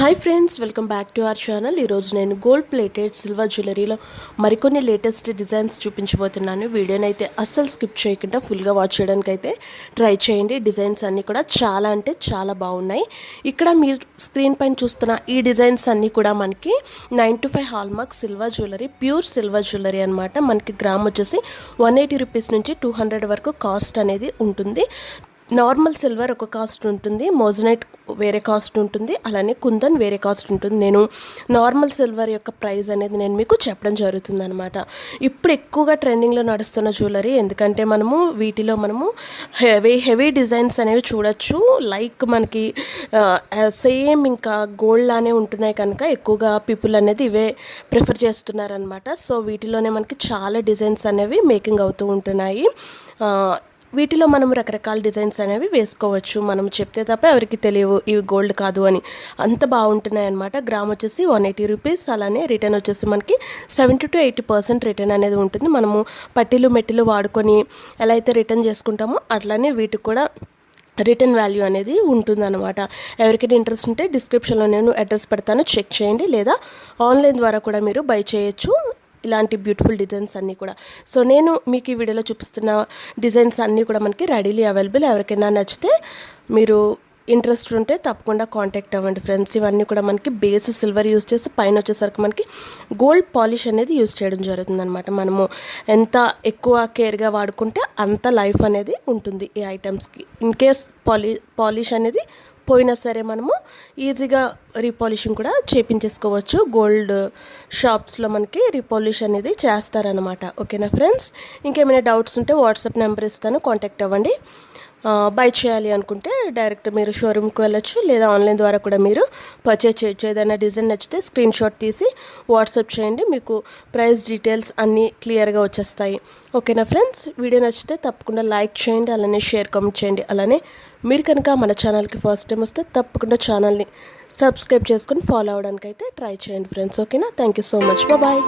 Hi friends, welcome back to our channel. ఈరోజు నేను gold plated silver జ్యువెలరీలో మరికొన్ని latest designs చూపించబోతున్నాను. వీడియోని అయితే అస్సలు స్కిప్ చేయకుండా ఫుల్గా వాచ్ చేయడానికి అయితే ట్రై చేయండి. డిజైన్స్ అన్నీ కూడా చాలా అంటే చాలా బాగున్నాయి. ఇక్కడ మీరు స్క్రీన్ పైన చూస్తున్న ఈ డిజైన్స్ అన్నీ కూడా మనకి 925 hallmark silver jewellery, pure silver jewellery అనమాట. మనకి గ్రామ్ వచ్చేసి 180 రూపీస్ నుంచి 200 వరకు కాస్ట్ అనేది ఉంటుంది. నార్మల్ సిల్వర్ ఒక కాస్ట్ ఉంటుంది, మోజనైట్ వేరే కాస్ట్ ఉంటుంది, అలానే కుందన్ వేరే కాస్ట్ ఉంటుంది. నేను నార్మల్ సిల్వర్ యొక్క ప్రైస్ అనేది నేను మీకు చెప్పడం జరుగుతుంది అనమాట. ఇప్పుడు ఎక్కువగా ట్రెండింగ్లో నడుస్తున్న జ్యువెలరీ, ఎందుకంటే వీటిలో హెవీ డిజైన్స్ అనేవి చూడొచ్చు. లైక్ మనకి సేమ్ ఇంకా గోల్డ్ లానే ఉంటున్నాయి కనుక ఎక్కువగా పీపుల్ అనేది ఇవే ప్రిఫర్ చేస్తున్నారనమాట. సో వీటిలోనే మనకి చాలా డిజైన్స్ అనేవి మేకింగ్ అవుతూ ఉంటున్నాయి. వీటిలో మనం రకరకాల డిజైన్స్ అనేవి వేసుకోవచ్చు. మనం చెప్తే తప్ప ఎవరికి తెలియవు ఇవి గోల్డ్ కాదు అని, అంత బాగుంటున్నాయి అనమాట. గ్రామ్ వచ్చేసి 180 రూపీస్. అలానే రిటర్న్ వచ్చేసి మనకి 70 to 80% రిటర్న్ అనేది ఉంటుంది. మనము పట్టీలు మెట్టిలు వాడుకొని ఎలా అయితే రిటర్న్ చేసుకుంటామో అట్లానే వీటికి కూడా రిటర్న్ వాల్యూ అనేది ఉంటుందన్నమాట. ఎవరికైనా ఇంట్రెస్ట్ ఉంటే డిస్క్రిప్షన్లో నేను అడ్రస్ పెడతాను, చెక్ చేయండి. లేదా ఆన్లైన్ ద్వారా కూడా మీరు బై చేయొచ్చు ఇలాంటి బ్యూటిఫుల్ డిజైన్స్ అన్నీ కూడా. సో నేను మీకు ఈ వీడియోలో చూపిస్తున్న డిజైన్స్ అన్నీ కూడా మనకి రెడీలీ అవైలబుల్. ఎవరికైనా నచ్చితే మీరు ఇంట్రెస్ట్ ఉంటే తప్పకుండా కాంటాక్ట్ అవ్వండి ఫ్రెండ్స్. ఇవన్నీ కూడా మనకి బేస్ సిల్వర్ యూస్ చేసి పైన వచ్చేసరికి మనకి గోల్డ్ పాలిష్ అనేది యూస్ చేయడం జరుగుతుంది అనమాట. మనము ఎంత ఎక్కువ కేర్గా వాడుకుంటే అంత లైఫ్ అనేది ఉంటుంది ఈ ఐటమ్స్కి. ఇన్ కేస్ పాలిష్ అనేది పోయినా సరే మనము ఈజీగా రీపాలిషింగ్ కూడా చేపించేసుకోవచ్చు. గోల్డ్ షాప్స్లో మనకి రీపాలిష్ అనేది చేస్తారనమాట. ఓకేనా ఫ్రెండ్స్, ఇంకేమైనా డౌట్స్ ఉంటే వాట్సాప్ నెంబర్ ఇస్తాను, కాంటాక్ట్ అవ్వండి. బై చేయాలి అనుకుంటే డైరెక్ట్ మీరు షోరూమ్కి వెళ్ళొచ్చు, లేదా ఆన్లైన్ ద్వారా కూడా మీరు పర్చేజ్ చేయొచ్చు. ఏదైనా డిజైన్ నచ్చితే స్క్రీన్ షాట్ తీసి వాట్సాప్ చేయండి, మీకు ప్రైస్ డీటెయిల్స్ అన్నీ క్లియర్గా వచ్చేస్తాయి. ఓకేనా ఫ్రెండ్స్, వీడియో నచ్చితే తప్పకుండా లైక్ చేయండి, అలానే షేర్ కామెంట్ చేయండి. అలానే మీరు కనుక మన ఛానల్కి ఫస్ట్ టైం వస్తే తప్పకుండా ఛానల్ని సబ్స్క్రైబ్ చేసుకొని ఫాలో అవ్వడానికి అయితే ట్రై చేయండి ఫ్రెండ్స్. ఓకేనా, thank you so much, bye.